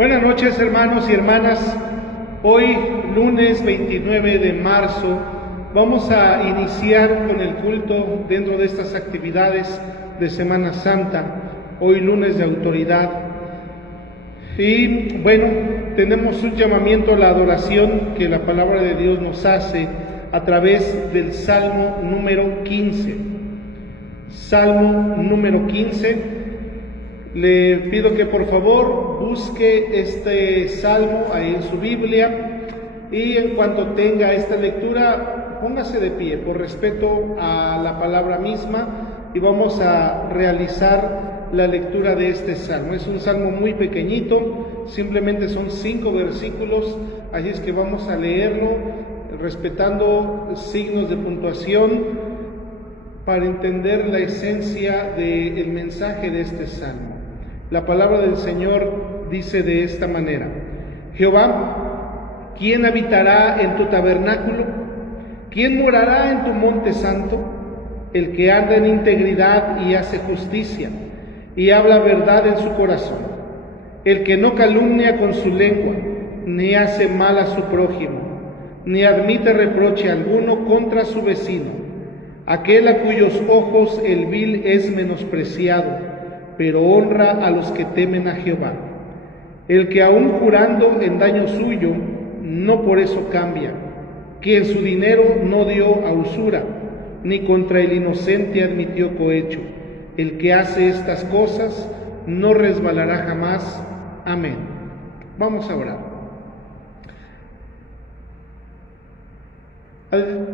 Buenas noches, hermanos y hermanas. Hoy, lunes 29 de marzo, vamos a iniciar con el culto dentro de estas actividades de Semana Santa. Hoy, lunes de autoridad. Y bueno, tenemos un llamamiento a la adoración que la palabra de Dios nos hace a través del Salmo número 15. Salmo número 15. Le pido que por favor busque este salmo ahí en su Biblia y en cuanto tenga esta lectura, póngase de pie por respeto a la palabra misma y vamos a realizar la lectura de este salmo. Es un salmo muy pequeñito, simplemente son 5 versículos, así es que vamos a leerlo respetando signos de puntuación para entender la esencia del mensaje de este salmo. La palabra del Señor dice de esta manera: Jehová, ¿quién habitará en tu tabernáculo? ¿Quién morará en tu monte santo? El que anda en integridad y hace justicia, y habla verdad en su corazón. El que no calumnia con su lengua, ni hace mal a su prójimo, ni admite reproche alguno contra su vecino. Aquel a cuyos ojos el vil es menospreciado, pero honra a los que temen a Jehová. El que aun jurando en daño suyo, no por eso cambia, que en su dinero no dio a usura, ni contra el inocente admitió cohecho. El que hace estas cosas no resbalará jamás. Amén. Vamos a orar. Al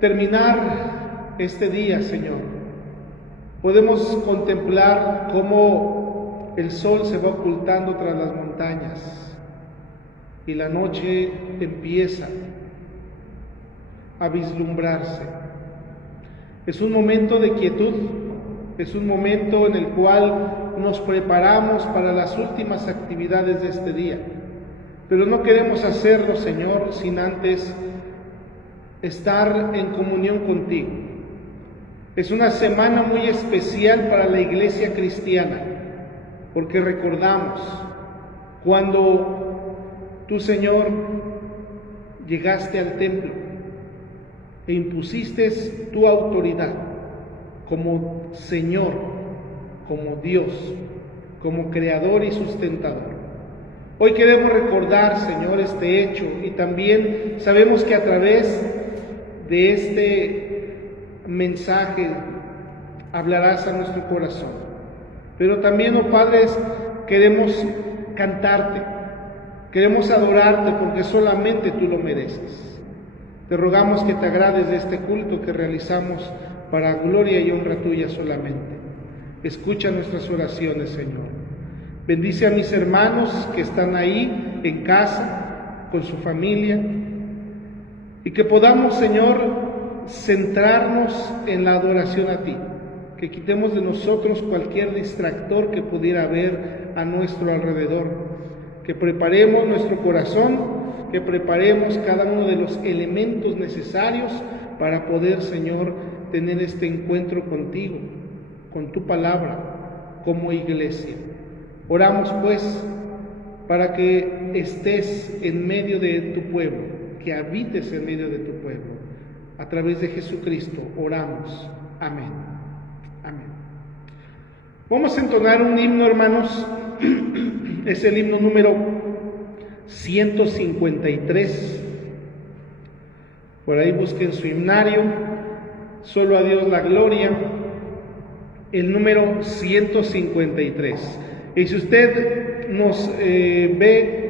terminar este día, Señor, podemos contemplar cómo el sol se va ocultando tras las montañas y la noche empieza a vislumbrarse. Es un momento de quietud, es un momento en el cual nos preparamos para las últimas actividades de este día, pero no queremos hacerlo, Señor, sin antes estar en comunión contigo. Es una semana muy especial para la iglesia cristiana, porque recordamos cuando tú, Señor, llegaste al templo e impusiste tu autoridad como Señor, como Dios, como Creador y sustentador. Hoy queremos recordar, Señor, este hecho y también sabemos que a través de este mensaje hablarás a nuestro corazón, pero también, oh Padres, queremos cantarte, queremos adorarte porque solamente tú lo mereces. Te rogamos que te agrades de este culto que realizamos para gloria y honra tuya solamente. Escucha nuestras oraciones, Señor. Bendice a mis hermanos que están ahí en casa con su familia y que podamos, Señor, centrarnos en la adoración a ti, que quitemos de nosotros cualquier distractor que pudiera haber a nuestro alrededor, que preparemos nuestro corazón, que preparemos cada uno de los elementos necesarios para poder, Señor, tener este encuentro contigo, con tu palabra, como iglesia. Oramos pues para que estés en medio de tu pueblo, que habites en medio de tu pueblo. A través de Jesucristo oramos. Amén. Amén. Vamos a entonar un himno, hermanos. Es el himno número 153. Por ahí busquen su himnario. Solo a Dios la gloria. El número 153. Y si usted nos ve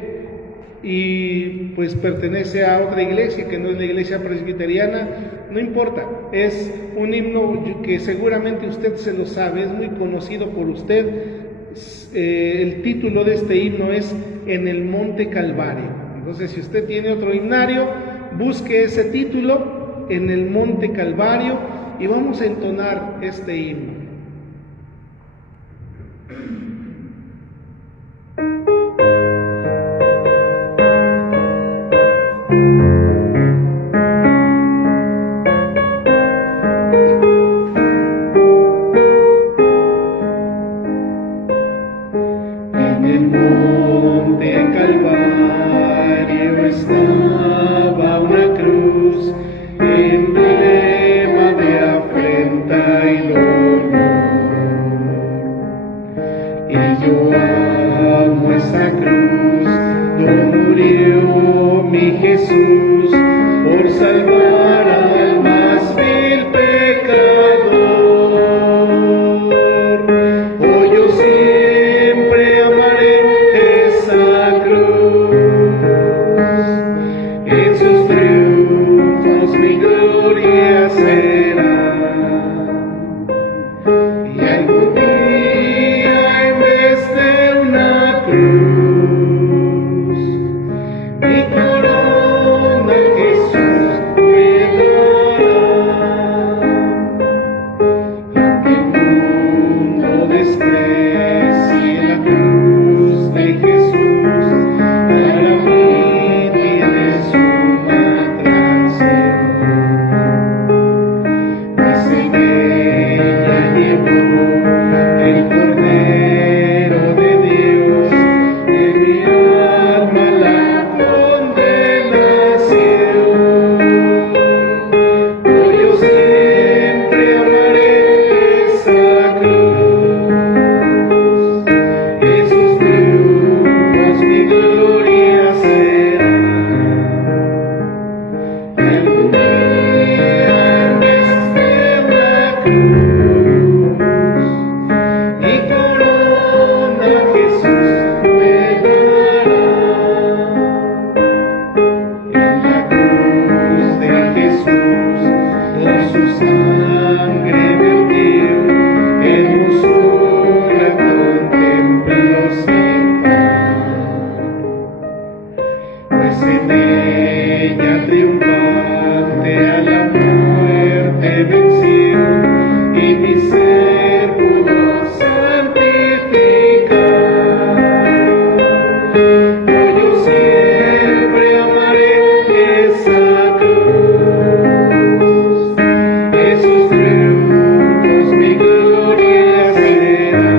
y pues pertenece a otra iglesia que no es la iglesia presbiteriana, no importa, es un himno que seguramente usted se lo sabe, es muy conocido por usted. El título de este himno es En el Monte Calvario. Entonces, si usted tiene otro himnario, busque ese título, En el Monte Calvario, y vamos a entonar este himno. En el monte el Calvario estaba una cruz, emblema de afrenta y dolor. Y yo amo esa cruz, donde murió mi Jesús por salvar al más vil pecador. Hoy yo siempre amaré esa cruz, en sus triunfos mi gloria será. Y algún día en vez de una cruz, mi corona Jesús me dará. Aunque el mundo desprecie la cruz de Jesús, para mí tiene suma atracción. Pues en ella llevó el Cordero de Dios, de mi alma la condenación. Hoy yo siempre amaré esa cruz, en sus triunfos mi gloria será. Algún día en vez de una cruz, mi corona Jesús me dará. En la cruz de Jesús, con su sangre vertió, hermosura contemplo sin par. Pues en ella triunfante a la muerte venció, y mi ser pudo santificar. Hoy yo siempre amaré esa cruz, en sus triunfos mi gloria será.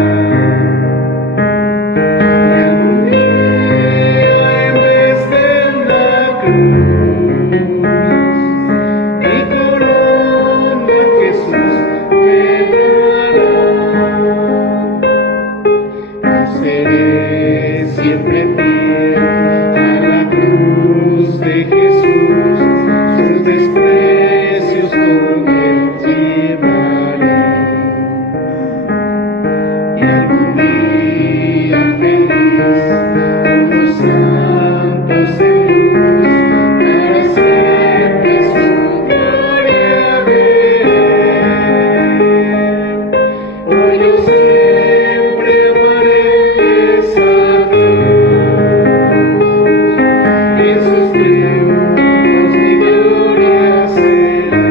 Y algún día en vez de una cruz, mi corona Jesús me dará. Seré siempre fiel a la cruz de Jesús, sus desprecios con él llevaré. Y algún día feliz, con los santos en luz, para siempre su gloria ver. Hoy yo siempre amaré esa cruz, en sus triunfos mi gloria será.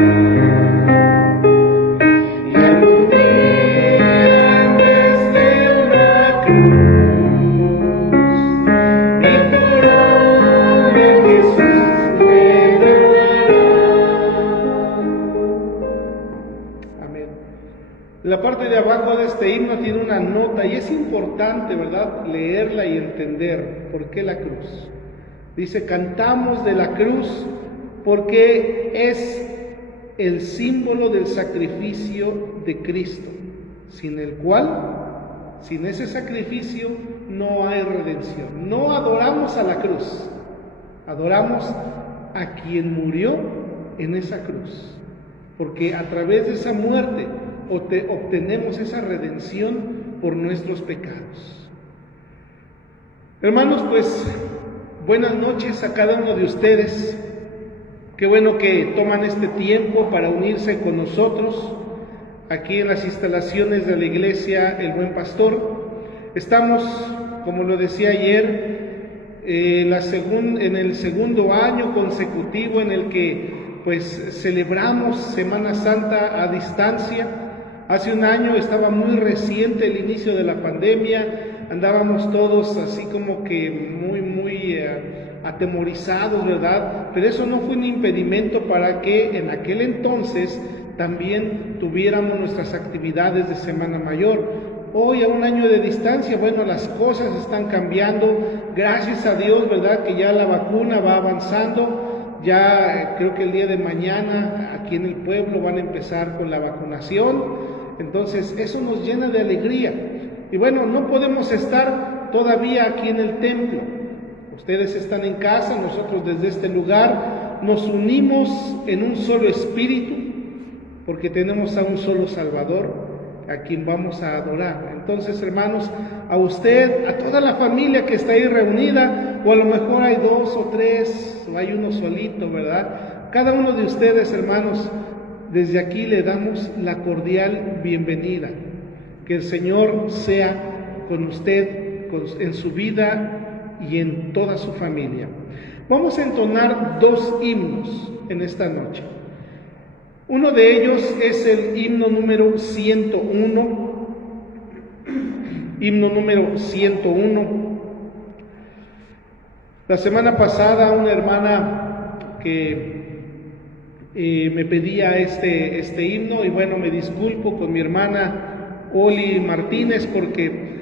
Y algún día en vez de una cruz, mi corona Jesús me dará. Amén. La parte de abajo de este himno tiene una nota y es importante, ¿verdad?, leerla y entender por qué la cruz. Dice: cantamos de la cruz porque es el símbolo del sacrificio de Cristo, sin el cual, sin ese sacrificio, no hay redención. No adoramos a la cruz, adoramos a quien murió en esa cruz, porque a través de esa muerte obtenemos esa redención por nuestros pecados. Hermanos, pues buenas noches a cada uno de ustedes. Qué bueno que toman este tiempo para unirse con nosotros aquí en las instalaciones de la iglesia El Buen Pastor. Estamos, como lo decía ayer, en el segundo año consecutivo en el que pues celebramos Semana Santa a distancia. Hace un año estaba muy reciente el inicio de la pandemia, andábamos todos así como que muy atemorizados, ¿verdad? Pero eso no fue un impedimento para que en aquel entonces también tuviéramos nuestras actividades de Semana Mayor. hoy a un año de distancia, bueno, las cosas están cambiando, gracias a Dios, ¿verdad? Que ya la vacuna va avanzando, ya creo que el día de mañana aquí en el pueblo van a empezar con la vacunación, entonces eso nos llena de alegría. Y bueno, no podemos estar todavía aquí en el templo, ustedes están en casa, nosotros desde este lugar nos unimos en un solo espíritu, porque tenemos a un solo Salvador, a quien vamos a adorar. Entonces, hermanos, a usted, a toda la familia que está ahí reunida, o a lo mejor hay 2 o 3, o hay uno solito, ¿verdad? Cada uno de ustedes, hermanos, desde aquí le damos la cordial bienvenida. Que el Señor sea con usted, en su vida y en toda su familia. Vamos a entonar 2 himnos en esta noche. Uno de ellos es el himno número 101, himno número 101. La semana pasada una hermana que me pedía este himno, y bueno, me disculpo con mi hermana Oli Martínez porque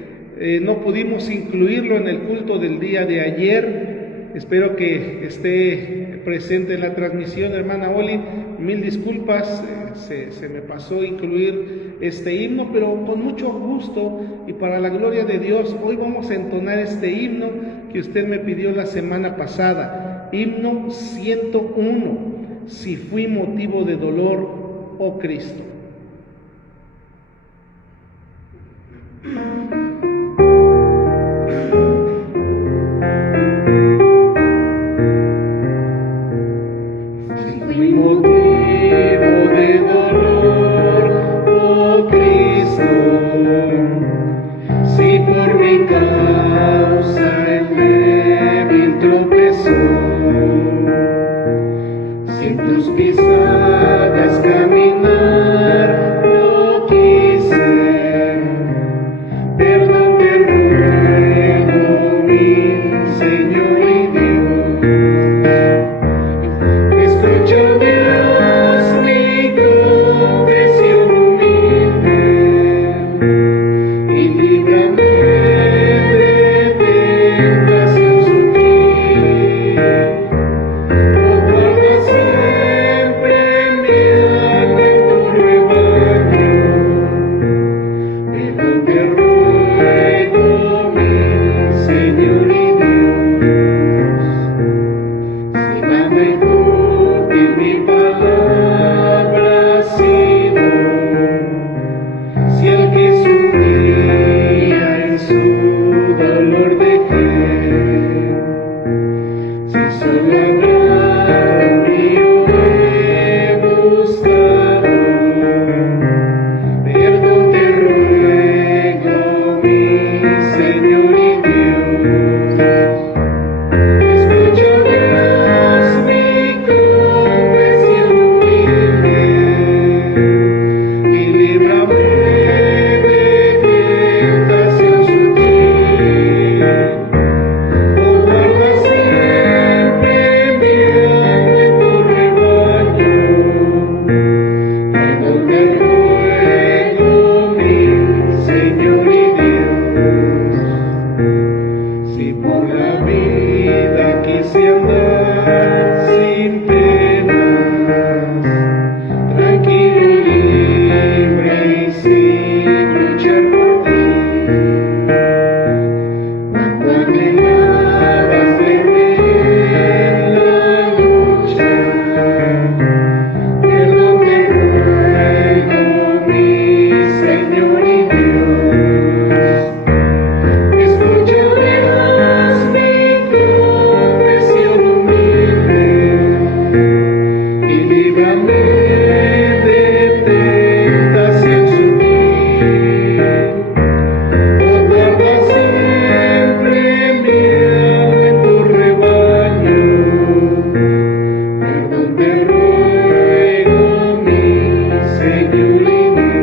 no pudimos incluirlo en el culto del día de ayer. Espero que esté presente en la transmisión, hermana Oli. Mil disculpas, se me pasó incluir este himno, pero con mucho gusto y para la gloria de Dios, hoy vamos a entonar este himno que usted me pidió la semana pasada. Himno 101, si fui motivo de dolor, oh Cristo. Fui motivo de dolor, oh Cristo, si por mi causa el débil tropezó, si en tus pisadas caminar no quise, perdón te ruego, mi Señor y Dios. Escucha, Dios, mi confesión humilde y líbrame de tentación sutil. Oh, guarda siempre mi alma en tu rebaño, pero te ruego, mi Señor y Dios, si la mejor de mi palabra ha sido, si el que sufría en su dolor dejé, si solo agrado mío he buscado, perdón te ruego, mi Señor y Dios. Escucha, Dios, mi confesión humilde y líbrame de tentación sutil. Oh, guarda siempre mi alma en tu rebaño, perdón te ruego, mi Señor y Dios. Si por la vida quise andar sin penas, tranquilo y libre y sin luchar por ti, cuando anhelabas verme en la lucha, perdón te ruego, mi Señor y Dios. Escucha, Dios, mi confesión humilde y líbrame de tentación sutil. Oh, guarda siempre mi alma en tu rebaño, perdón te ruego, mi Señor y Dios.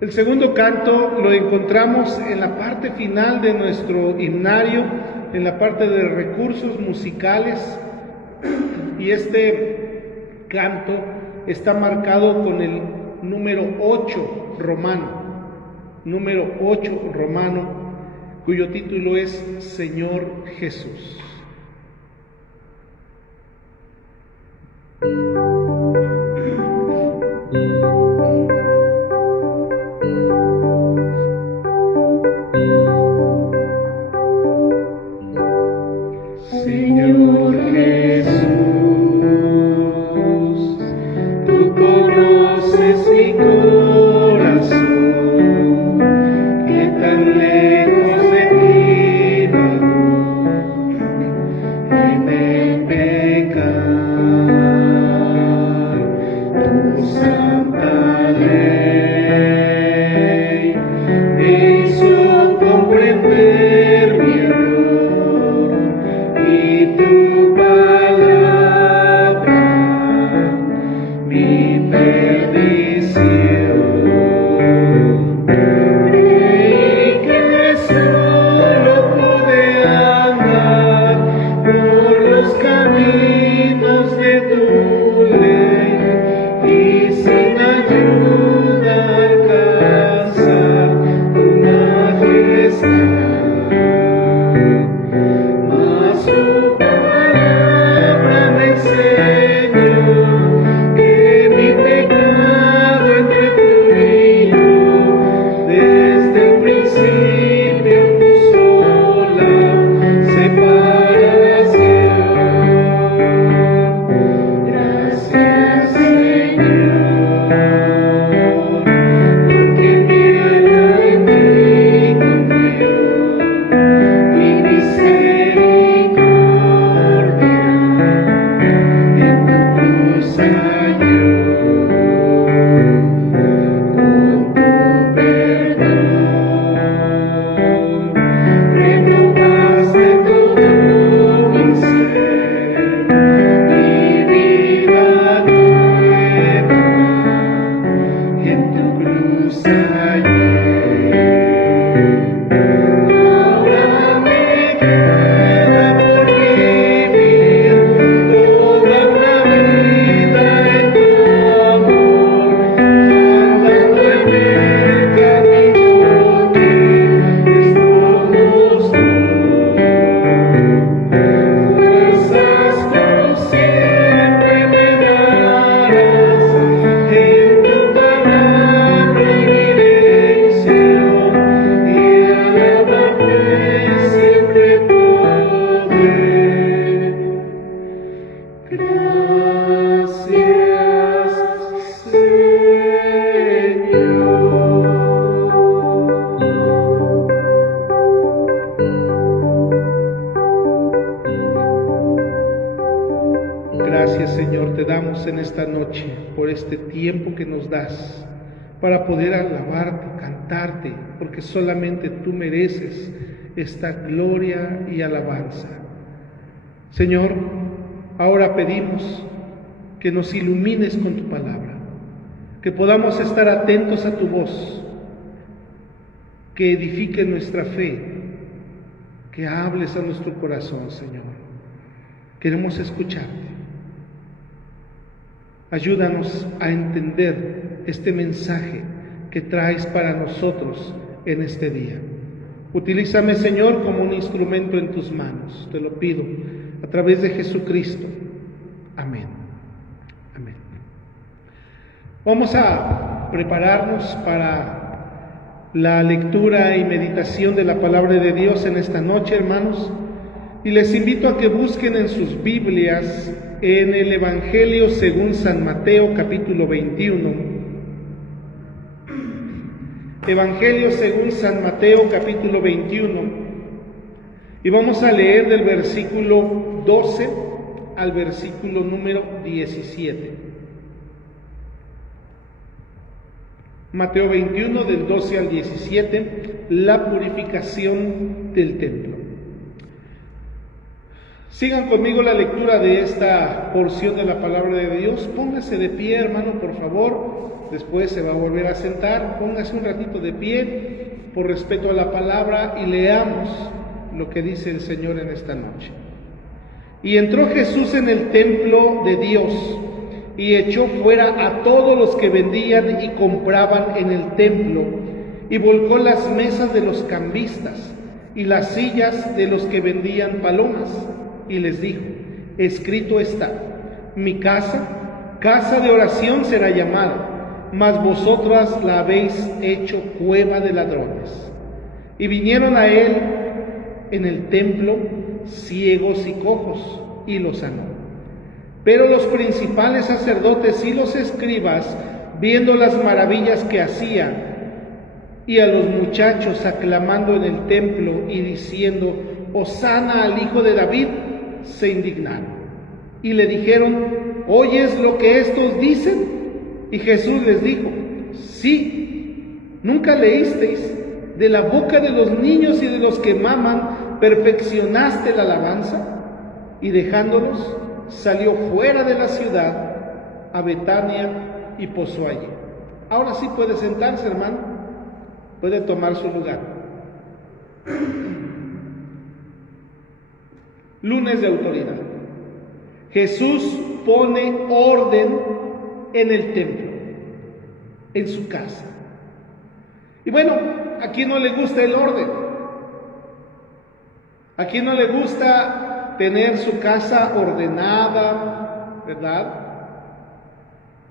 El segundo canto lo encontramos en la parte final de nuestro himnario, en la parte de recursos musicales, y este canto está marcado con el número 8 romano, cuyo título es Señor Jesús. Señor Jesús, tú conoces mi corazón, que tan lejos de ti vagó en el pecar. Tu santa ley me hizo comprender mi error, y tu palabra mi perdición. Creí que solo pude andar por los caminos de tu ley, y sin ayuda alcanzar tu majestad. Mas tu palabra me enseñó que mi pecado entre tú y yo, desde el principio tu sola separación. Gracias, Señor, porque mi alma en ti confió, y misericordia en tu cruz halló. Con tu perdón renovaste todo mi ser, mi vida nueva en tu cruz hallé. Ahora me queda por vivir toda una vida en tu amor, andando en el camino que Cristo mostró. Fuerzas como siempre me darás, en tu palabra y dirección, y alabarte siempre podré. Gracias, Señor. Gracias, Señor, te damos en esta noche por este tiempo que nos das para poder alabarte, cantarte, porque solamente tú mereces esta gloria y alabanza. Señor, ahora pedimos que nos ilumines con tu palabra, que podamos estar atentos a tu voz, que edifique nuestra fe, que hables a nuestro corazón, Señor. Queremos escucharte. Ayúdanos a entender este mensaje que traes para nosotros en este día. Utilízame, Señor, como un instrumento en tus manos. Te lo pido a través de Jesucristo. Amén. Amén. Vamos a prepararnos para la lectura y meditación de la palabra de Dios en esta noche, hermanos. Y les invito a que busquen en sus Biblias en el Evangelio según San Mateo, capítulo 21. Evangelio según San Mateo, capítulo 21. Y vamos a leer del versículo 12 al versículo número 17. Mateo 21, del 12 al 17, la purificación del templo. Sigan conmigo la lectura de esta porción de la palabra de Dios. Póngase de pie, hermano, por favor. Después se va a volver a sentar. Póngase un ratito de pie por respeto a la palabra y leamos lo que dice el Señor en esta noche. Y entró Jesús en el templo de Dios y echó fuera a todos los que vendían y compraban en el templo, y volcó las mesas de los cambistas y las sillas de los que vendían palomas, y les dijo: escrito está, mi casa, casa de oración será llamada, mas vosotras la habéis hecho cueva de ladrones. Y vinieron a él en el templo ciegos y cojos, y los sanó. Pero los principales sacerdotes y los escribas, viendo las maravillas que hacía, y a los muchachos aclamando en el templo y diciendo: Hosana al Hijo de David, se indignaron. Y le dijeron: ¿oyes lo que estos dicen? Y Jesús les dijo: sí, ¿nunca leísteis? De la boca de los niños y de los que maman, perfeccionaste la alabanza. Y dejándolos, salió fuera de la ciudad a Betania y posó allí. Ahora sí puede sentarse, hermano. Puede tomar su lugar. Lunes de autoridad. Jesús pone orden en el templo, en su casa. Y bueno, ¿a quién no le gusta el orden? ¿A quién no le gusta tener su casa ordenada, verdad?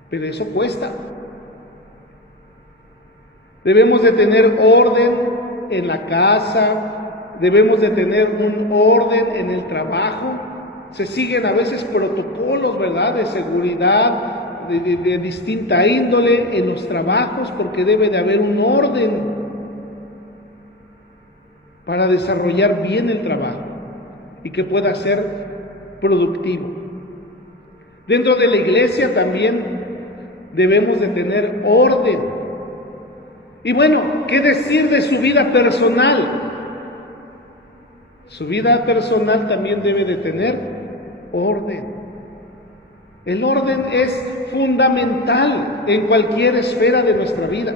Pero eso cuesta. Debemos de tener orden en la casa, debemos de tener un orden en el trabajo. Se siguen a veces protocolos, ¿verdad?, de seguridad, de distinta índole en los trabajos, porque debe de haber un orden para desarrollar bien el trabajo y que pueda ser productivo. Dentro de la iglesia también debemos de tener orden. Y bueno, ¿qué decir de su vida personal? Su vida personal también debe de tener orden. El orden es fundamental en cualquier esfera de nuestra vida.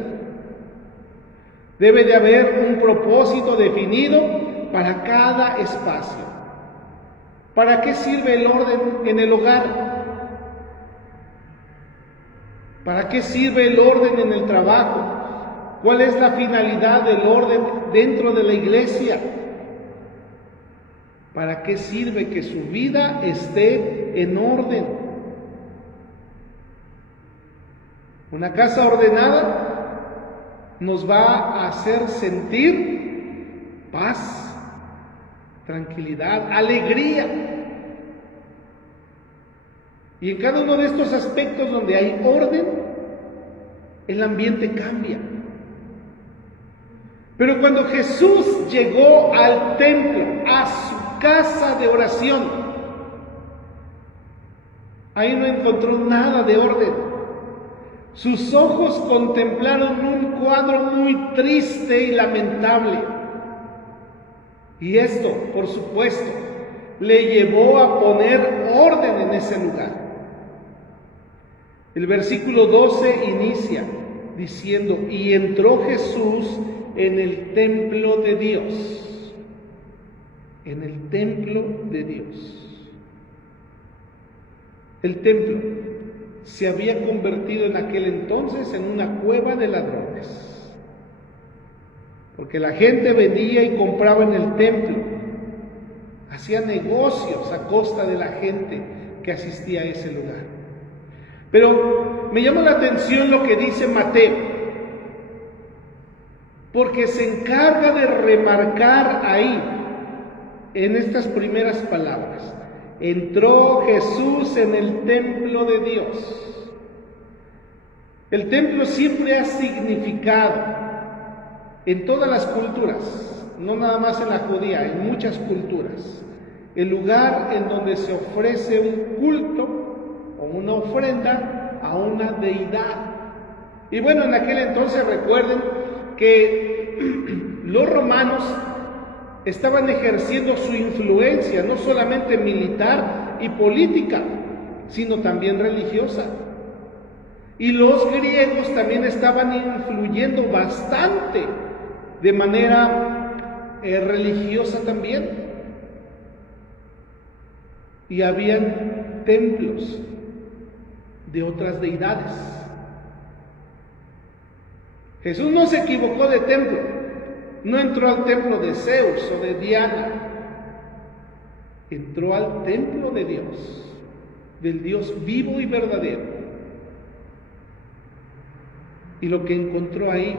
Debe de haber un propósito definido para cada espacio. ¿Para qué sirve el orden en el hogar? ¿Para qué sirve el orden en el trabajo? ¿Cuál es la finalidad del orden dentro de la iglesia? ¿Para qué sirve que su vida esté en orden? Una casa ordenada nos va a hacer sentir paz, tranquilidad, alegría. Y en cada uno de estos aspectos donde hay orden, el ambiente cambia. Pero cuando Jesús llegó al templo, a su casa de oración, ahí no encontró nada de orden. Sus ojos contemplaron un cuadro muy triste y lamentable. Y esto, por supuesto, le llevó a poner orden en ese lugar. El versículo 12 inicia diciendo: y entró Jesús en el templo de Dios. En el templo de Dios. El templo se había convertido en aquel entonces en una cueva de ladrones, porque la gente vendía y compraba en el templo, hacía negocios a costa de la gente que asistía a ese lugar. Pero me llama la atención lo que dice Mateo, porque se encarga de remarcar ahí, en estas primeras palabras: entró Jesús en el templo de Dios. El templo siempre ha significado, en todas las culturas, no nada más en la judía, en muchas culturas, el lugar en donde se ofrece un culto o una ofrenda a una deidad. Y bueno, en aquel entonces recuerden que los romanos estaban ejerciendo su influencia, no solamente militar y política, sino también religiosa. Y los griegos también estaban influyendo bastante de manera religiosa también. Y habían templos de otras deidades. Jesús no se equivocó de templo, no entró al templo de Zeus o de Diana, entró al templo de Dios, del Dios vivo y verdadero. Y lo que encontró ahí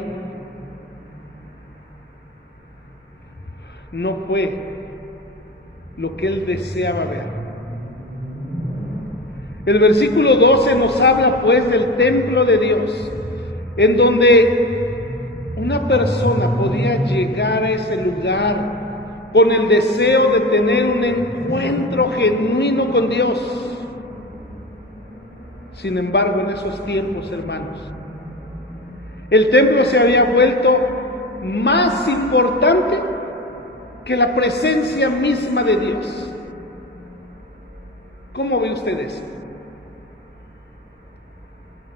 no fue lo que él deseaba ver. El versículo 12 nos habla pues del templo de Dios, en donde una persona podía llegar a ese lugar con el deseo de tener un encuentro genuino con Dios. Sin embargo, en esos tiempos, hermanos, el templo se había vuelto más importante que la presencia misma de Dios. ¿Cómo ve usted eso?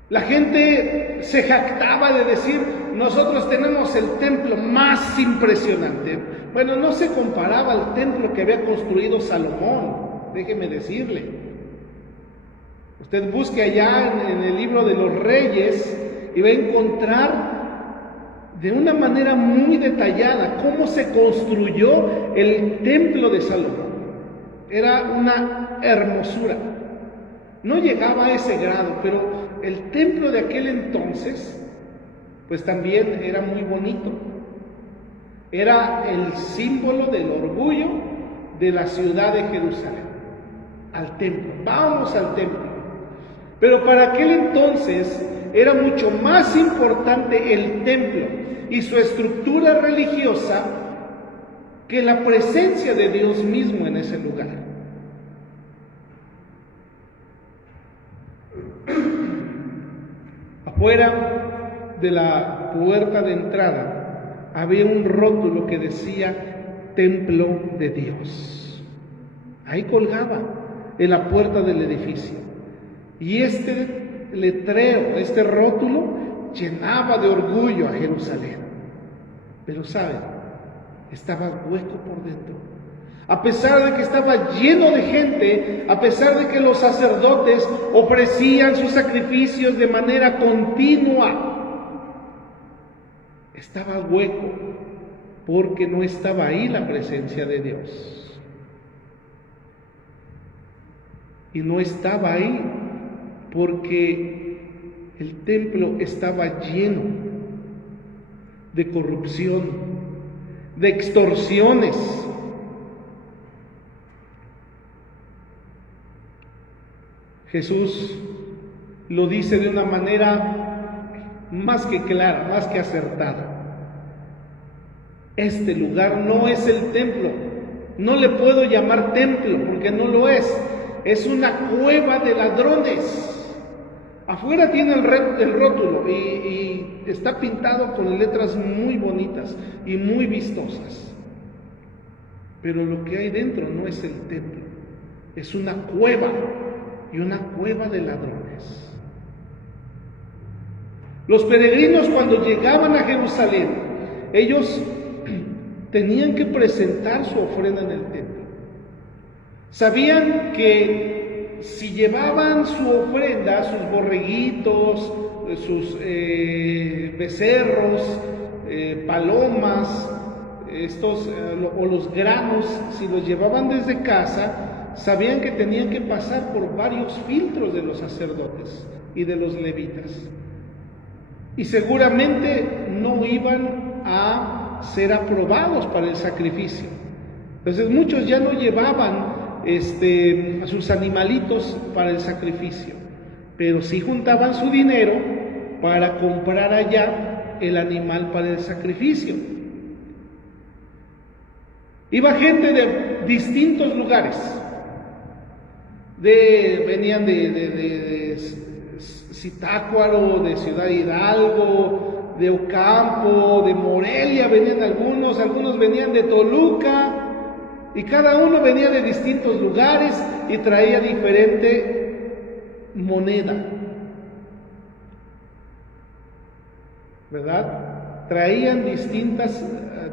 La gente se jactaba de decir, nosotros tenemos el templo más impresionante. Bueno, no se comparaba al templo que había construido Salomón, déjeme decirle. Usted busque allá en el libro de los Reyes y va a encontrar de una manera muy detallada cómo se construyó el templo de Salomón. Era una hermosura. No llegaba a ese grado, pero el templo de aquel entonces, pues también era muy bonito. Era el símbolo del orgullo de la ciudad de Jerusalén. Al templo, vamos al templo. Pero para aquel entonces era mucho más importante el templo y su estructura religiosa que la presencia de Dios mismo en ese lugar. Afuera de la puerta de entrada había un rótulo que decía Templo de Dios. Ahí colgaba en la puerta del edificio. Y este letrero, este rótulo, llenaba de orgullo a Jerusalén. Pero ¿saben? Estaba hueco por dentro. A pesar de que estaba lleno de gente, a pesar de que los sacerdotes ofrecían sus sacrificios de manera continua, estaba hueco porque no estaba ahí la presencia de Dios. Y no estaba ahí porque el templo estaba lleno de corrupción, de extorsiones. Jesús lo dice de una manera más que clara, más que acertada. Este lugar no es el templo. No le puedo llamar templo porque no lo es. Es una cueva de ladrones. Afuera tiene el rótulo y está pintado con letras muy bonitas y muy vistosas. Pero lo que hay dentro no es el templo. Es una cueva. Y una cueva de ladrones. Los peregrinos, cuando llegaban a Jerusalén, ellos tenían que presentar su ofrenda en el templo. Sabían que si llevaban su ofrenda, sus borreguitos, sus becerros, palomas, o los granos, si los llevaban desde casa, sabían que tenían que pasar por varios filtros de los sacerdotes y de los levitas. Y seguramente no iban a ser aprobados para el sacrificio. Entonces muchos ya no llevaban a sus animalitos para el sacrificio, pero sí juntaban su dinero para comprar allá el animal para el sacrificio. Iba gente de distintos lugares. Venían de Zitácuaro, de Ciudad Hidalgo, de Ocampo, de Morelia venían algunos venían de Toluca, y cada uno venía de distintos lugares y traía diferente moneda, ¿verdad? Traían distintas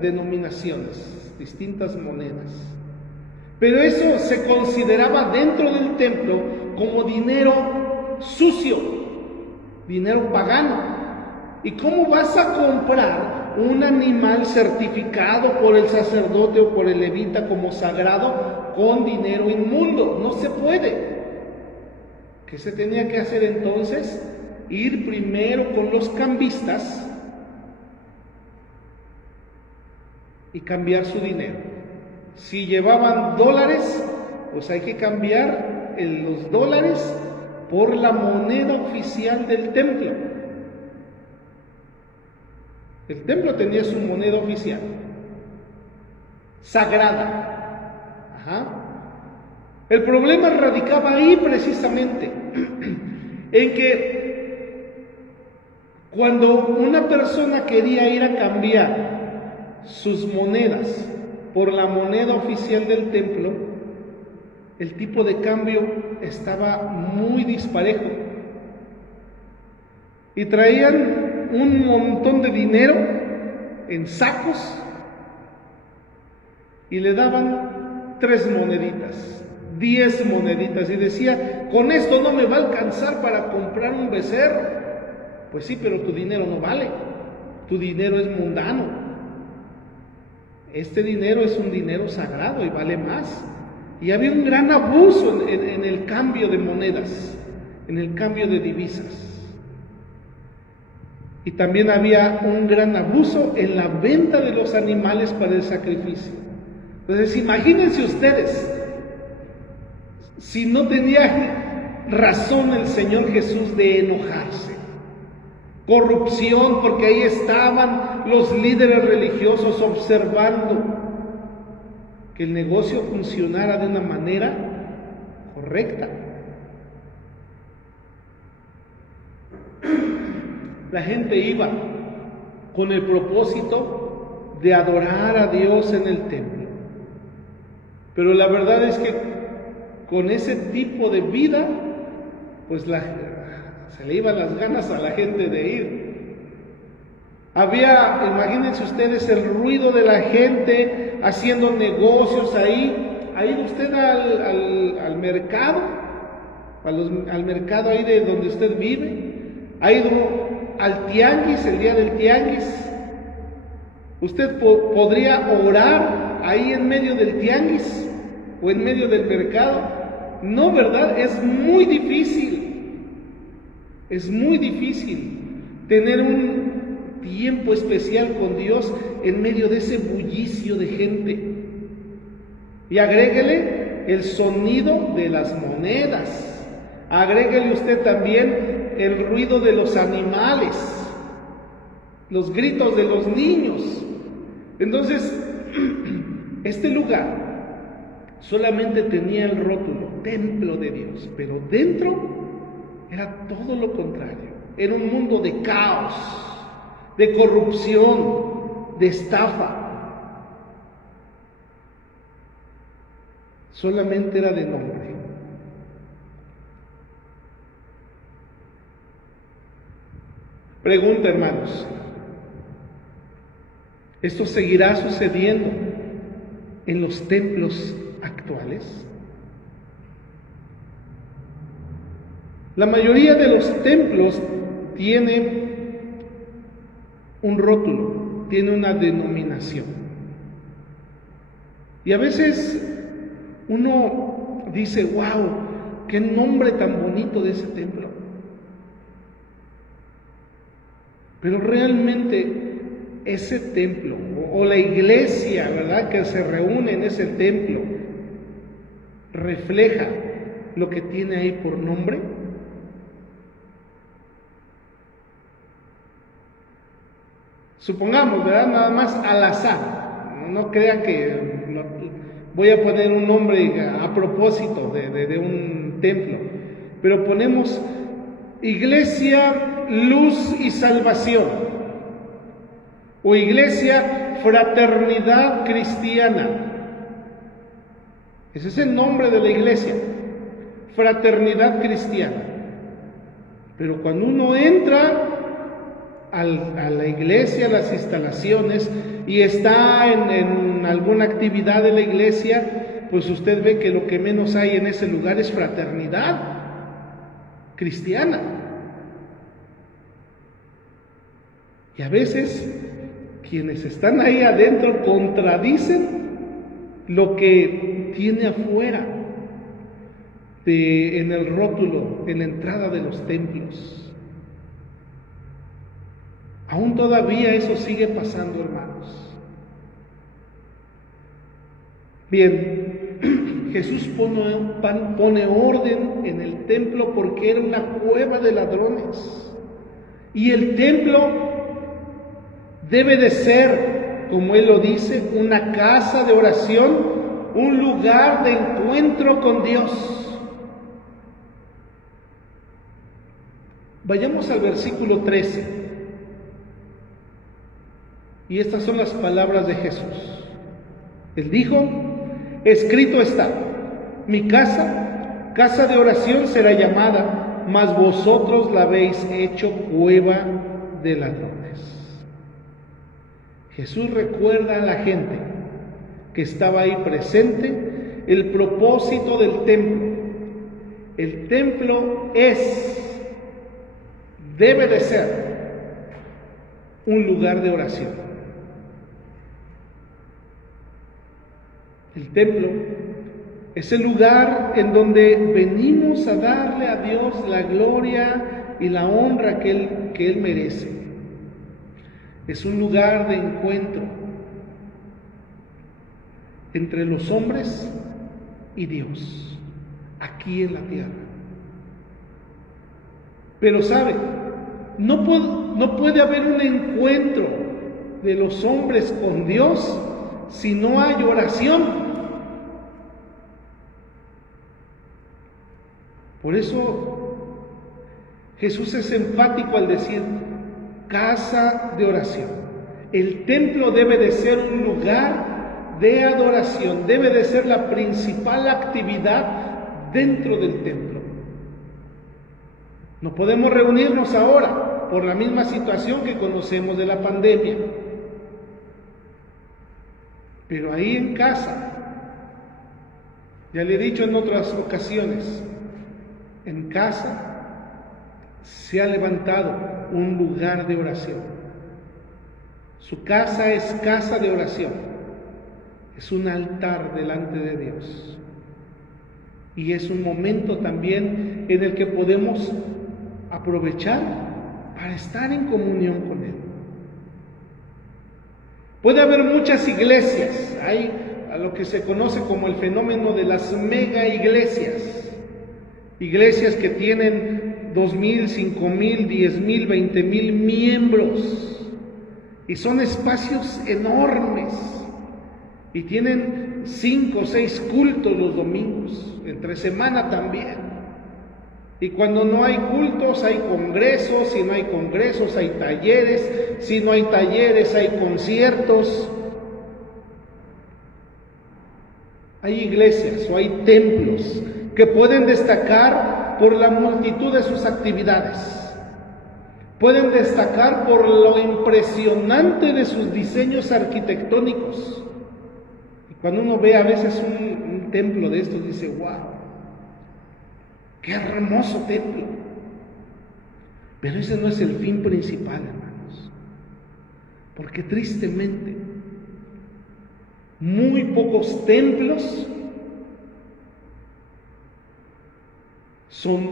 denominaciones, distintas monedas. Pero eso se consideraba dentro del templo como dinero sucio, dinero pagano. ¿Y cómo vas a comprar un animal certificado por el sacerdote o por el levita como sagrado con dinero inmundo? No se puede. ¿Qué se tenía que hacer entonces? Ir primero con los cambistas y cambiar su dinero. Si llevaban dólares, pues hay que cambiar los dólares por la moneda oficial del templo. El templo tenía su moneda oficial, sagrada. El problema radicaba ahí precisamente, en que cuando una persona quería ir a cambiar sus monedas por la moneda oficial del templo, el tipo de cambio estaba muy disparejo. Y traían un montón de dinero en sacos y le daban 3 moneditas, 10 moneditas, y decía: con esto no me va a alcanzar para comprar un becerro. Pues sí, pero tu dinero no vale, tu dinero es mundano. Este dinero es un dinero sagrado y vale más. Y había un gran abuso en el cambio de monedas, en el cambio de divisas. Y también había un gran abuso en la venta de los animales para el sacrificio. Entonces, imagínense ustedes, si no tenía razón el Señor Jesús de enojarse. Corrupción, porque ahí estaban los líderes religiosos observando que el negocio funcionara de una manera correcta. La gente iba con el propósito de adorar a Dios en el templo. Pero la verdad es que con ese tipo de vida, pues se le iban las ganas a la gente de ir. Había, imagínense ustedes, el ruido de la gente haciendo negocios ahí. Ha ido usted al mercado, al mercado ahí de donde usted vive. Ha ido al tianguis, el día del tianguis. Usted podría orar ahí en medio del tianguis o en medio del mercado. No, ¿verdad? Es muy difícil. Es muy difícil tener un tiempo especial con Dios en medio de ese bullicio de gente. Y agréguele el sonido de las monedas. Agréguele usted también el ruido de los animales, los gritos de los niños. Entonces, este lugar solamente tenía el rótulo Templo de Dios, pero dentro era todo lo contrario. Era un mundo de caos, de corrupción, de estafa. Solamente era de nombre. Pregunta, hermanos, ¿esto seguirá sucediendo en los templos actuales? La mayoría de los templos tiene un rótulo, tiene una denominación. Y a veces uno dice: wow, qué nombre tan bonito de ese templo. Pero realmente ese templo o la iglesia, ¿verdad?, que se reúne en ese templo, refleja lo que tiene ahí por nombre. Supongamos, ¿verdad?, nada más al azar, no crea que voy a poner un nombre a propósito de un templo, pero ponemos Iglesia Luz y Salvación, o Iglesia Fraternidad Cristiana. Ese es el nombre de la iglesia, Fraternidad Cristiana. Pero cuando uno entra a la iglesia, a las instalaciones, y está en alguna actividad de la iglesia, pues usted ve que lo que menos hay en ese lugar es fraternidad. cristiana. Y a veces quienes están ahí adentro contradicen lo que tiene afuera, en el rótulo, en la entrada de los templos. Aún todavía eso sigue pasando, hermanos. Bien, Jesús pone orden en el templo porque era una cueva de ladrones. Y el templo debe de ser, como Él lo dice, una casa de oración, un lugar de encuentro con Dios. Vayamos al versículo 13. Y estas son las palabras de Jesús. Él dijo: escrito está, mi casa, casa de oración será llamada, mas vosotros la habéis hecho cueva de ladrones. Jesús recuerda a la gente que estaba ahí presente el propósito del templo. El templo debe de ser un lugar de oración. El templo es el lugar en donde venimos a darle a Dios la gloria y la honra que Él merece. Es un lugar de encuentro entre los hombres y Dios, aquí en la tierra. Pero ¿sabe? No puede haber un encuentro de los hombres con Dios si no hay oración. Por eso Jesús es enfático al decir casa de oración. El templo debe de ser un lugar de adoración, debe de ser la principal actividad dentro del templo. No podemos reunirnos ahora por la misma situación que conocemos de la pandemia. Pero ahí en casa, ya le he dicho en otras ocasiones, en casa se ha levantado un lugar de oración. Su casa es casa de oración, es un altar delante de Dios. Y es un momento también en el que podemos aprovechar para estar en comunión con Él. Puede haber muchas iglesias, hay a lo que se conoce como el fenómeno de las mega iglesias. Iglesias que tienen 2,000, 5,000, 10,000, 20,000 miembros. Y son espacios enormes. Y tienen 5 o 6 cultos los domingos, entre semana también. Y cuando no hay cultos hay congresos, si no hay congresos hay talleres, si no hay talleres hay conciertos. Hay iglesias o hay templos que pueden destacar por la multitud de sus actividades. Pueden destacar por lo impresionante de sus diseños arquitectónicos. Y cuando uno ve a veces un templo de estos, dice: ¡wow! ¡Qué hermoso templo! Pero ese no es el fin principal, hermanos. Porque tristemente, muy pocos templos son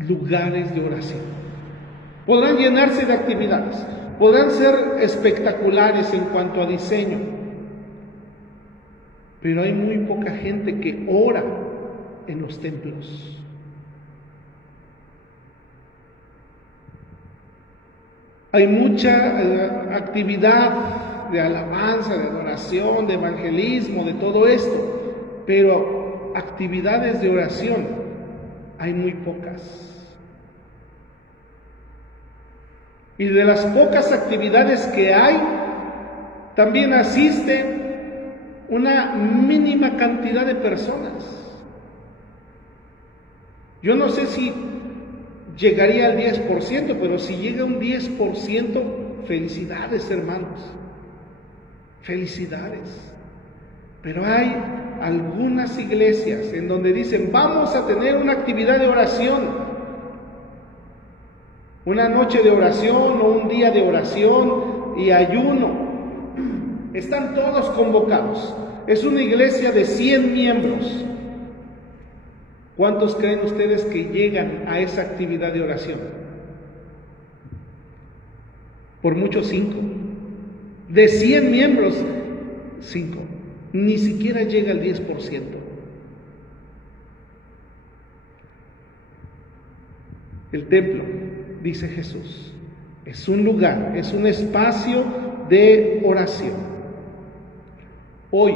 lugares de oración. Podrán llenarse de actividades, podrán ser espectaculares en cuanto a diseño, pero hay muy poca gente que ora en los templos. Hay mucha actividad de alabanza, de adoración, de evangelismo, de todo esto, pero actividades de oración hay muy pocas. Y de las pocas actividades que hay, también asiste una mínima cantidad de personas. Yo no sé si llegaría al 10%, pero si llega un 10%, felicidades, hermanos. Felicidades. Pero hay algunas iglesias en donde dicen: vamos a tener una actividad de oración, una noche de oración o un día de oración y ayuno. Están todos convocados. Es una iglesia de 100 miembros. ¿Cuántos creen ustedes que llegan a esa actividad de oración? Por mucho 5. De 100 miembros, 5. Ni siquiera llega al 10%. El templo, dice Jesús, es un lugar, es un espacio de oración. Hoy,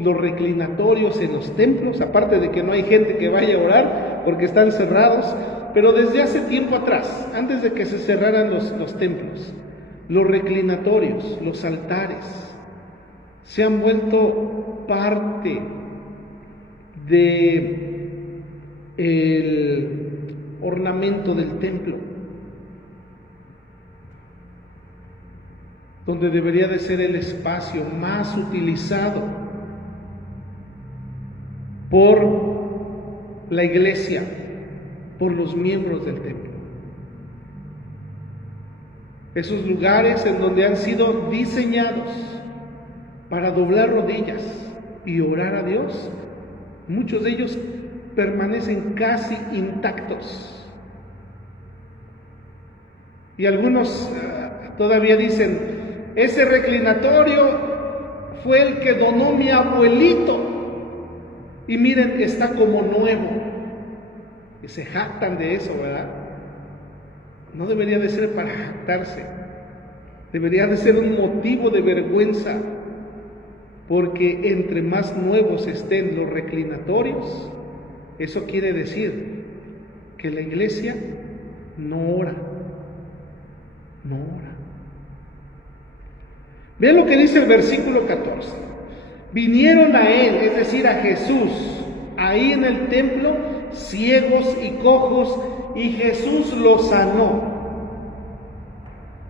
los reclinatorios en los templos, aparte de que no hay gente que vaya a orar porque están cerrados, pero desde hace tiempo atrás, antes de que se cerraran los templos, los reclinatorios, los altares, se han vuelto parte de el ornamento del templo, donde debería de ser el espacio más utilizado por la iglesia, por los miembros del templo. Esos lugares en donde han sido diseñados para doblar rodillas y orar a Dios, muchos de ellos permanecen casi intactos. Y algunos todavía dicen, ese reclinatorio fue el que donó mi abuelito. Y miren, está como nuevo. Y se jactan de eso, ¿verdad? No debería de ser para jactarse. Debería de ser un motivo de vergüenza. Porque entre más nuevos estén los reclinatorios, eso quiere decir que la iglesia no ora. No ora. Vean lo que dice el versículo 14. Vinieron a él, es decir, a Jesús, ahí en el templo, ciegos y cojos, y Jesús los sanó.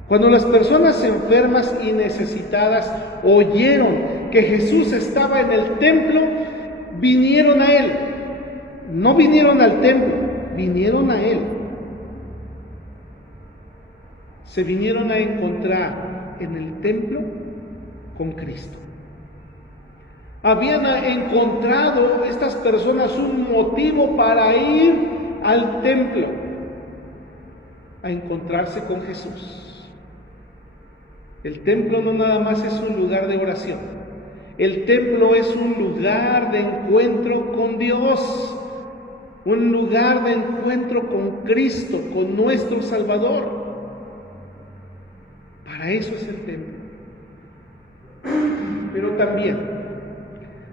Cuando las personas enfermas y necesitadas oyeron que Jesús estaba en el templo, vinieron a él. No vinieron al templo, vinieron a él. Se vinieron a encontrar en el templo con Cristo. Habían encontrado estas personas un motivo para ir al templo, a encontrarse con Jesús. El templo no nada más es un lugar de oración. El templo es un lugar de encuentro con Dios, un lugar de encuentro con Cristo, con nuestro Salvador. Para eso es el templo. Pero también,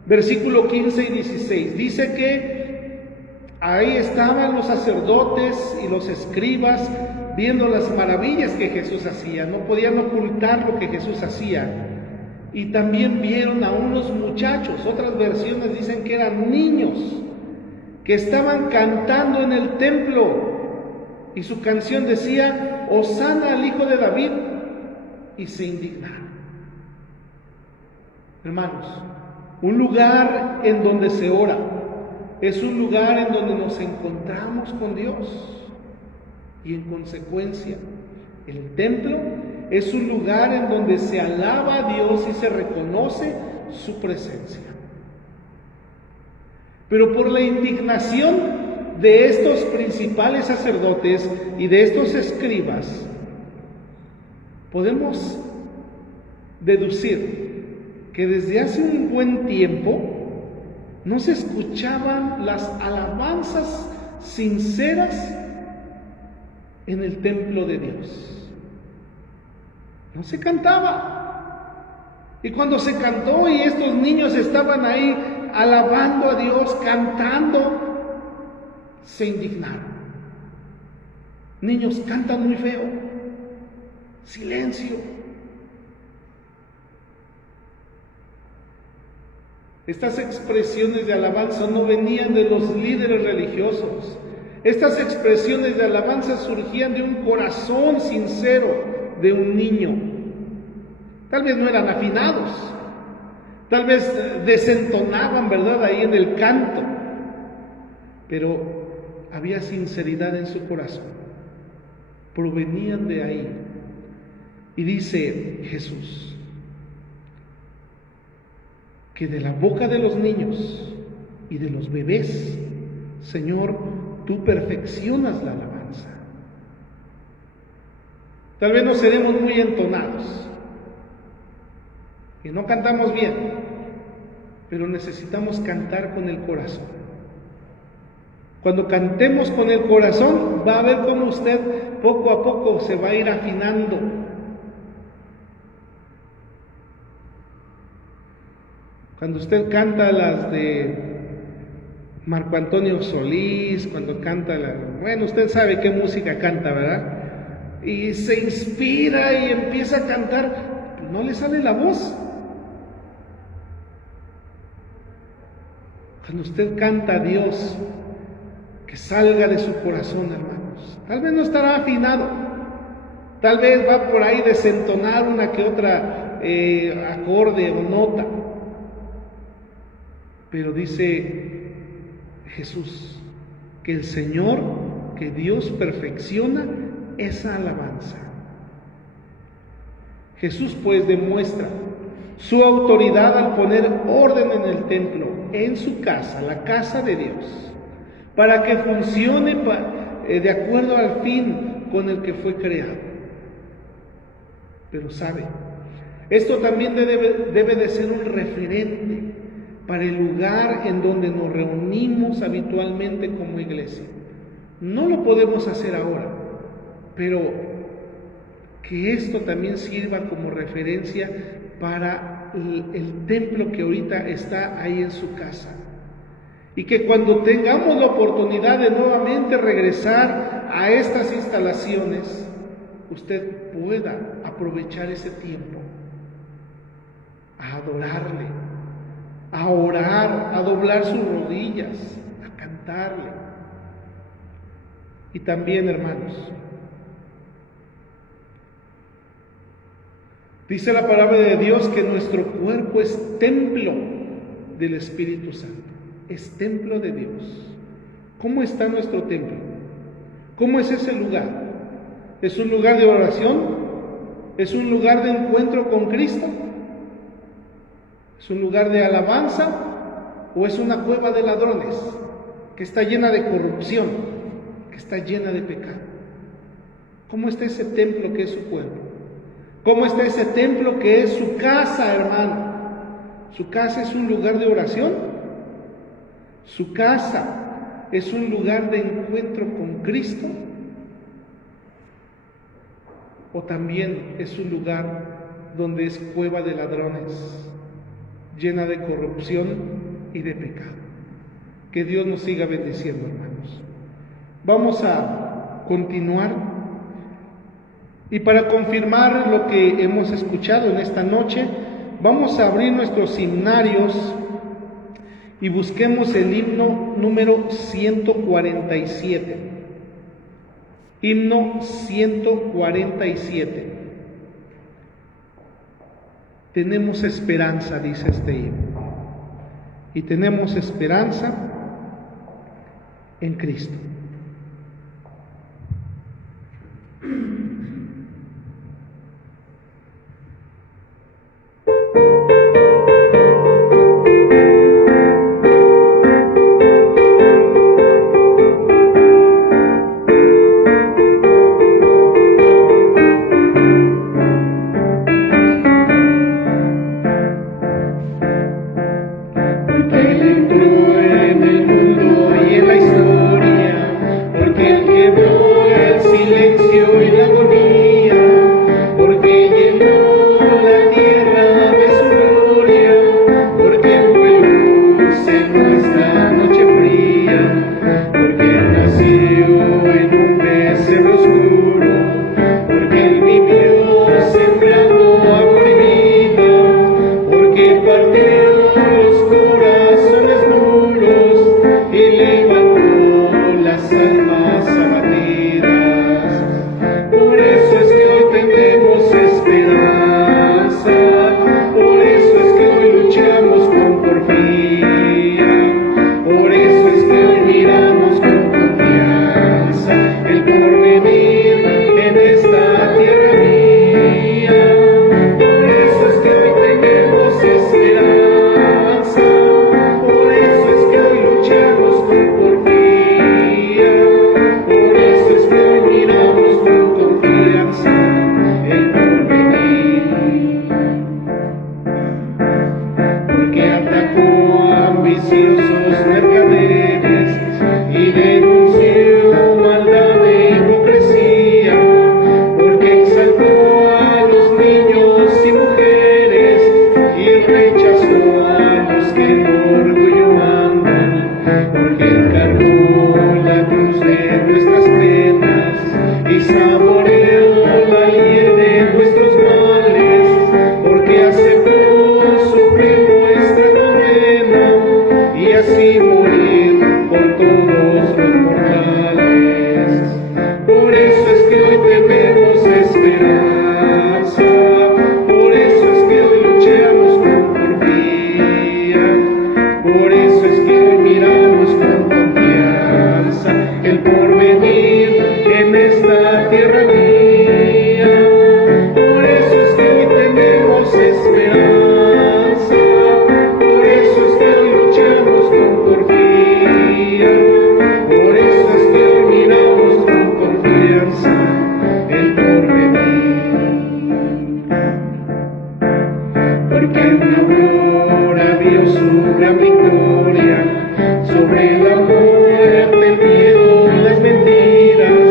versículo 15 y 16, dice que ahí estaban los sacerdotes y los escribas viendo las maravillas que Jesús hacía. No podían ocultar lo que Jesús hacía. Y también vieron a unos muchachos, otras versiones dicen que eran niños, que estaban cantando en el templo. Y su canción decía, Hosana al Hijo de David, y se indignaron. Hermanos, un lugar en donde se ora es un lugar en donde nos encontramos con Dios. Y en consecuencia, el templo es un lugar en donde se alaba a Dios y se reconoce su presencia. Pero por la indignación de estos principales sacerdotes y de estos escribas, podemos deducir que desde hace un buen tiempo no se escuchaban las alabanzas sinceras en el templo de Dios. No se cantaba. Y cuando se cantó y estos niños estaban ahí alabando a Dios, cantando, se indignaron. Niños, cantan muy feo. Silencio. Estas expresiones de alabanza no venían de los líderes religiosos. Estas expresiones de alabanza surgían de un corazón sincero de un niño. Tal vez no eran afinados, tal vez desentonaban, ¿verdad?, ahí en el canto, pero había sinceridad en su corazón. provenían de ahí. Y dice Jesús que de la boca de los niños y de los bebés, Señor, tú perfeccionas la alabanza. Tal vez no seremos muy entonados y no cantamos bien, pero necesitamos cantar con el corazón. Cuando cantemos con el corazón, va a ver cómo usted poco a poco se va a ir afinando. Cuando usted canta las de Marco Antonio Solís, cuando canta bueno, usted sabe qué música canta, ¿verdad? Y se inspira y empieza a cantar, pues no le sale la voz. Cuando usted canta a Dios, que salga de su corazón, hermanos. Tal vez no estará afinado, tal vez va por ahí desentonar una que otra acorde o nota, pero dice Jesús que el Señor, que Dios perfecciona esa alabanza. Jesús pues demuestra su autoridad al poner orden en el templo, en su casa, la casa de Dios, para que funcione de acuerdo al fin con el que fue creado. Pero sabe, esto también debe de ser un referente para el lugar en donde nos reunimos habitualmente como iglesia. No lo podemos hacer ahora, pero que esto también sirva como referencia para el templo que ahorita está ahí en su casa. Y que cuando tengamos la oportunidad de nuevamente regresar a estas instalaciones, usted pueda aprovechar ese tiempo a adorarle, a orar, a doblar sus rodillas, a cantarle. Y también, hermanos, dice la palabra de Dios que nuestro cuerpo es templo del Espíritu Santo, es templo de Dios. ¿Cómo está nuestro templo? ¿Cómo es ese lugar? ¿Es un lugar de oración? ¿Es un lugar de encuentro con Cristo? ¿Es un lugar de alabanza? ¿O es una cueva de ladrones que está llena de corrupción, que está llena de pecado? ¿Cómo está ese templo que es su cuerpo? ¿Cómo está ese templo que es su casa, hermano? ¿Su casa es un lugar de oración? ¿Su casa es un lugar de encuentro con Cristo? ¿O también es un lugar donde es cueva de ladrones, llena de corrupción y de pecado? Que Dios nos siga bendiciendo, hermanos. Vamos a continuar. Y para confirmar lo que hemos escuchado en esta noche, vamos a abrir nuestros himnarios y busquemos el himno número 147. Himno 147. Tenemos esperanza, dice este himno. Y tenemos esperanza en Cristo. Porque Él entró en el mundo y en la historia esperanza. Por eso es que hoy luchamos con porfía, por eso es que hoy miramos con confianza el porvenir. Porque atacó a ambiciosos mercaderes y denunció maldad e hipocresía, porque exaltó a los niños y mujeres y rechazó a los que en orgullo andan, porque encargó la cruz de nuestras penas y saboreó la hiel de nuestros males, porque aceptó sufrir nuestra condena y así morir por todos los mortales. Por eso es que hoy tenemos esperanza, por eso es que hoy luchamos con porfía, por eso es que hoy miramos con confianza el porvenir en esta tierra mía. Por eso es que hoy tenemos esperanza, por eso es que hoy luchamos con porfía, por eso es que hoy miramos con confianza el porvenir. Porque en una aurora vio su gran victoria sobre la muerte, el miedo y las mentiras.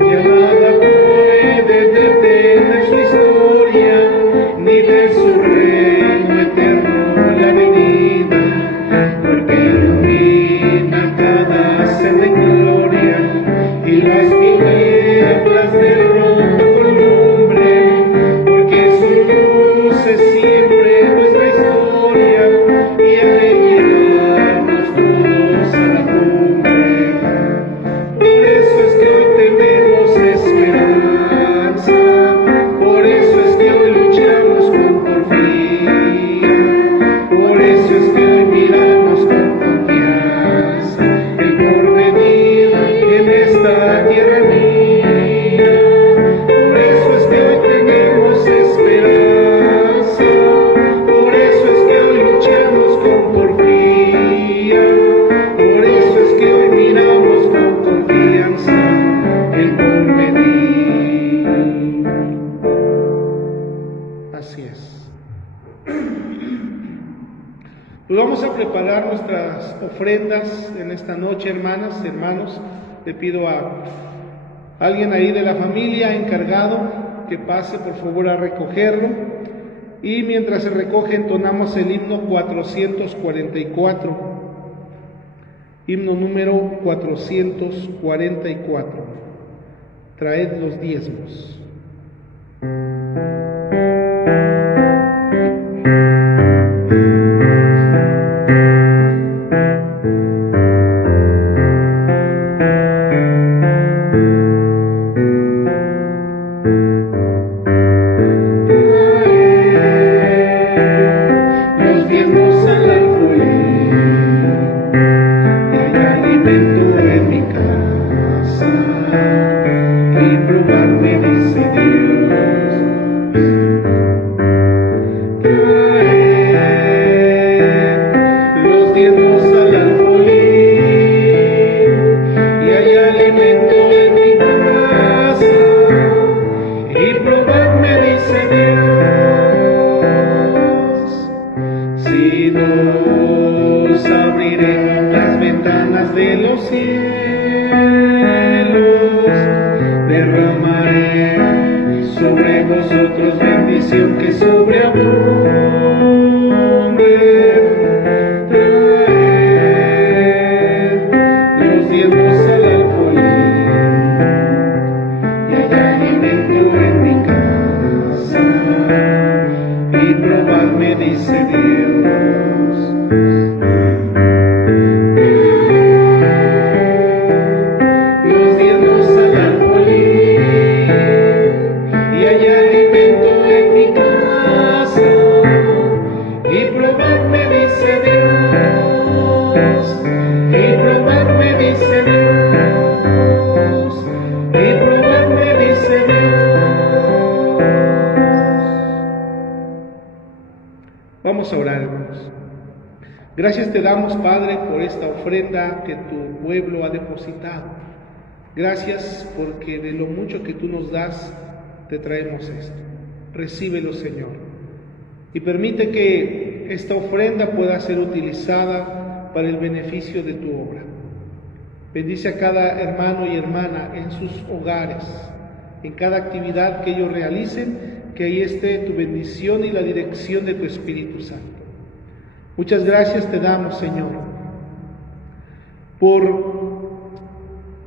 Ya nada puede detener su historia, ni de su reino eterno la venida. Porque ilumina cada senda en gloria y las tinieblas derrota con lumbre, porque su luz es siempre nuestra historia y ha de llevarnos todos a la cumbre. Por eso es que hoy tenemos esperanza, por eso es que hoy luchamos con porfía, por eso es que hoy miramos con confianza el porvenir en esta tierra mía. Por eso es que hoy tenemos esperanza, por eso es que hoy luchamos con porfía, por eso es que hoy miramos con confianza el porvenir. Así es. Pues vamos a preparar nuestras ofrendas en esta noche, hermanas, hermanos. Le pido a alguien ahí de la familia encargado que pase por favor a recogerlo. Y mientras se recoge entonamos el himno 444. Himno número 444. Traed los diezmos. Los diezmos al alfolí, y hay alimento en mi casa, y probarme, dice Dios. Traed los diezmos al alfolí, y hay alimento en mi casa, y probarme, dice Dios. Si nos abriré las ventanas de los cielos, derramaré sobre vosotros bendición que sobreabunde. Traed los diezmos al alfolí, y hay alimento en mi casa, y probadme, dice Dios. Los diezmos al alfolí, y hay alimento en mi casa, y probadme, dice Dios. Y probadme, dice Dios. Y probadme, dice Dios. Vamos a orar. hermanos. Gracias te damos, Padre, por esta ofrenda que tu pueblo ha depositado. Gracias porque de lo mucho que tú nos das, te traemos esto. Recíbelo, Señor, y permite que esta ofrenda pueda ser utilizada para el beneficio de tu obra. Bendice a cada hermano y hermana en sus hogares, en cada actividad que ellos realicen, que ahí esté tu bendición y la dirección de tu Espíritu Santo. Muchas gracias te damos, Señor, por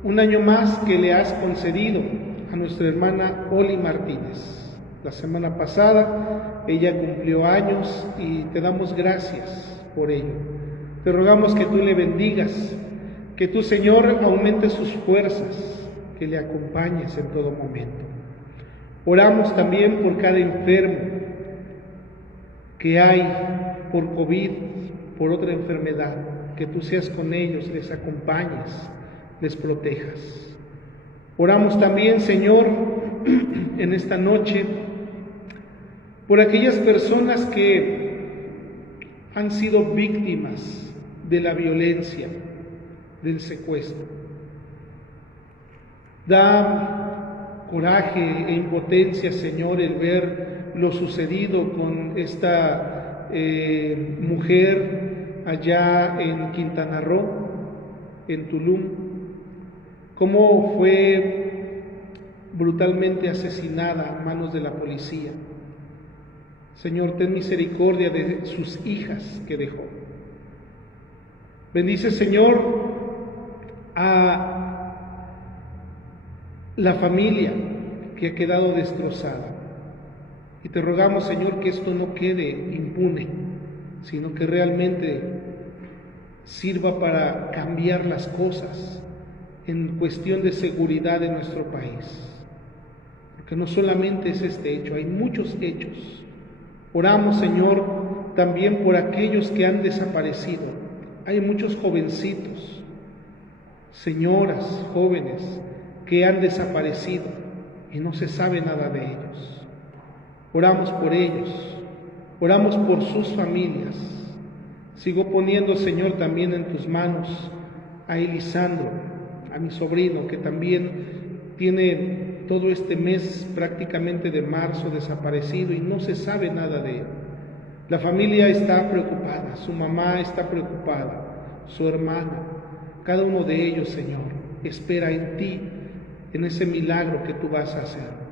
un año más que le has concedido a nuestra hermana Oli Martínez. La semana pasada ella cumplió años y te damos gracias por ello. Te rogamos que tú le bendigas, que tú, Señor, aumentes sus fuerzas, que le acompañes en todo momento. Oramos también por cada enfermo que hay por COVID, por otra enfermedad, que tú seas con ellos, les acompañes, les protejas. Oramos también, Señor, en esta noche, por aquellas personas que han sido víctimas de la violencia, del secuestro. Da coraje e impotencia, Señor, el ver lo sucedido con esta mujer allá en Quintana Roo, en Tulum, cómo fue brutalmente asesinada a manos de la policía. Señor, ten misericordia de sus hijas que dejó. Bendice, Señor, a la familia que ha quedado destrozada. Y te rogamos, Señor, que esto no quede impune, sino que realmente sirva para cambiar las cosas en cuestión de seguridad en nuestro país. Porque no solamente es este hecho, hay muchos hechos. Oramos, Señor, también por aquellos que han desaparecido. Hay muchos jovencitos, señoras, jóvenes, que han desaparecido y no se sabe nada de ellos. Oramos por ellos, oramos por sus familias. Sigo poniendo, Señor, también en tus manos a Elisandro, a mi sobrino, que también tiene todo este mes prácticamente de marzo desaparecido y no se sabe nada de él. La familia está preocupada, su mamá está preocupada, su hermana, cada uno de ellos, Señor, espera en ti, en ese milagro que tú vas a hacer.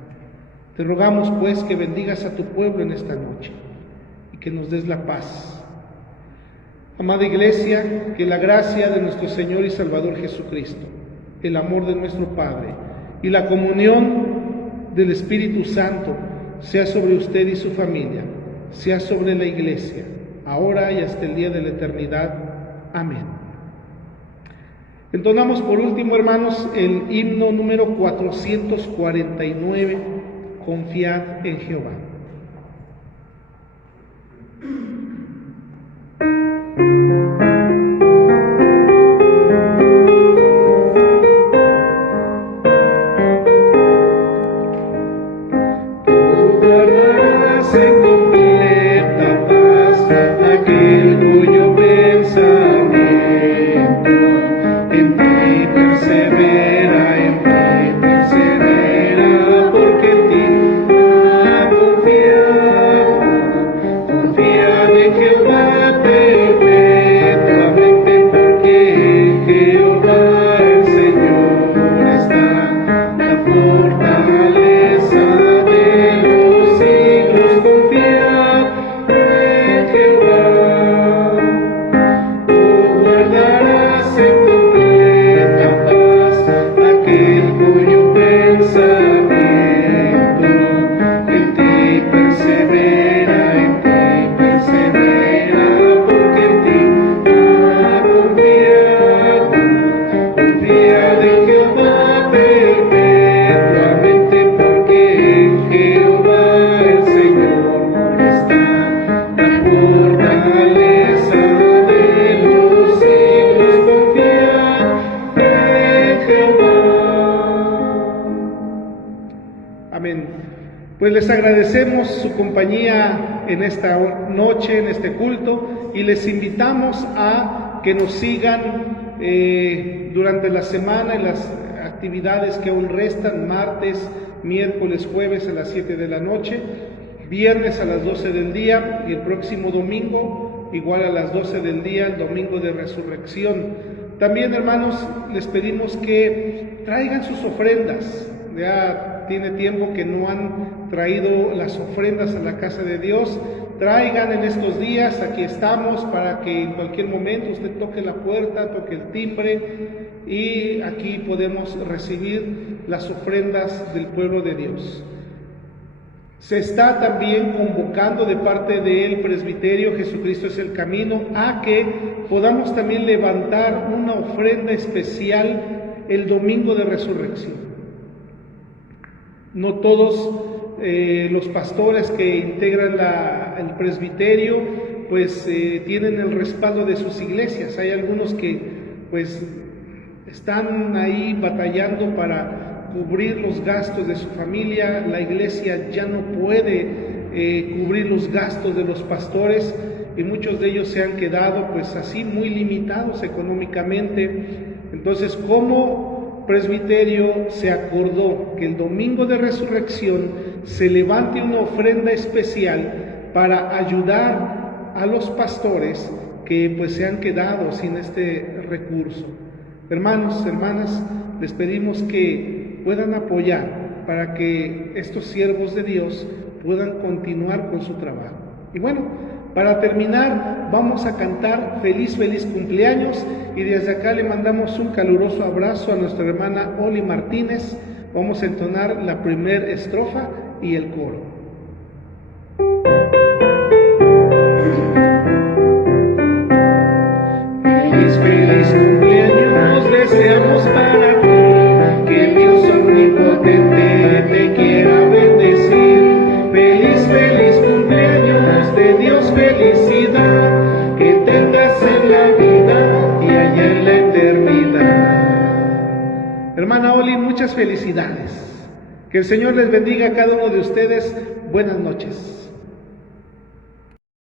Te rogamos, pues, que bendigas a tu pueblo en esta noche y que nos des la paz. Amada Iglesia, que la gracia de nuestro Señor y Salvador Jesucristo, el amor de nuestro Padre y la comunión del Espíritu Santo sea sobre usted y su familia, sea sobre la Iglesia, ahora y hasta el día de la eternidad. Amén. Entonamos por último, hermanos, el himno número 449, Confiad en Jehová. Pues les agradecemos su compañía en esta noche, en este culto, y les invitamos a que nos sigan durante la semana en las actividades que aún restan, martes, miércoles, jueves a las 7 de la noche, viernes a las 12 del día y el próximo domingo igual a las 12 del día, el domingo de resurrección. También, hermanos, les pedimos que traigan sus ofrendas. Ya tiene tiempo que no han traído las ofrendas a la casa de Dios. Traigan en estos días, aquí estamos para que en cualquier momento usted toque la puerta, toque el timbre y aquí podemos recibir las ofrendas del pueblo de Dios. Se está también convocando de parte del presbiterio Jesucristo es el Camino a que podamos también levantar una ofrenda especial el domingo de resurrección. No todos los pastores que integran el presbiterio pues tienen el respaldo de sus iglesias. Hay algunos que pues están ahí batallando para cubrir los gastos de su familia. La iglesia ya no puede cubrir los gastos de los pastores y muchos de ellos se han quedado pues así muy limitados económicamente. Entonces, como presbiterio se acordó que el domingo de resurrección se levante una ofrenda especial para ayudar a los pastores que pues se han quedado sin este recurso. Hermanos, hermanas, les pedimos que puedan apoyar para que estos siervos de Dios puedan continuar con su trabajo. Y bueno, para terminar, vamos a cantar feliz cumpleaños y desde acá le mandamos un caluroso abrazo a nuestra hermana Oli Martínez. Vamos a entonar la primera estrofa y el coro. Feliz cumpleaños deseamos para ti, que Dios omnipotente te quiera bendecir. Feliz cumpleaños, de Dios felicidad, que tengas en la vida y allá en la eternidad. Hermana Oli, muchas felicidades. Que el Señor les bendiga a cada uno de ustedes. Buenas noches.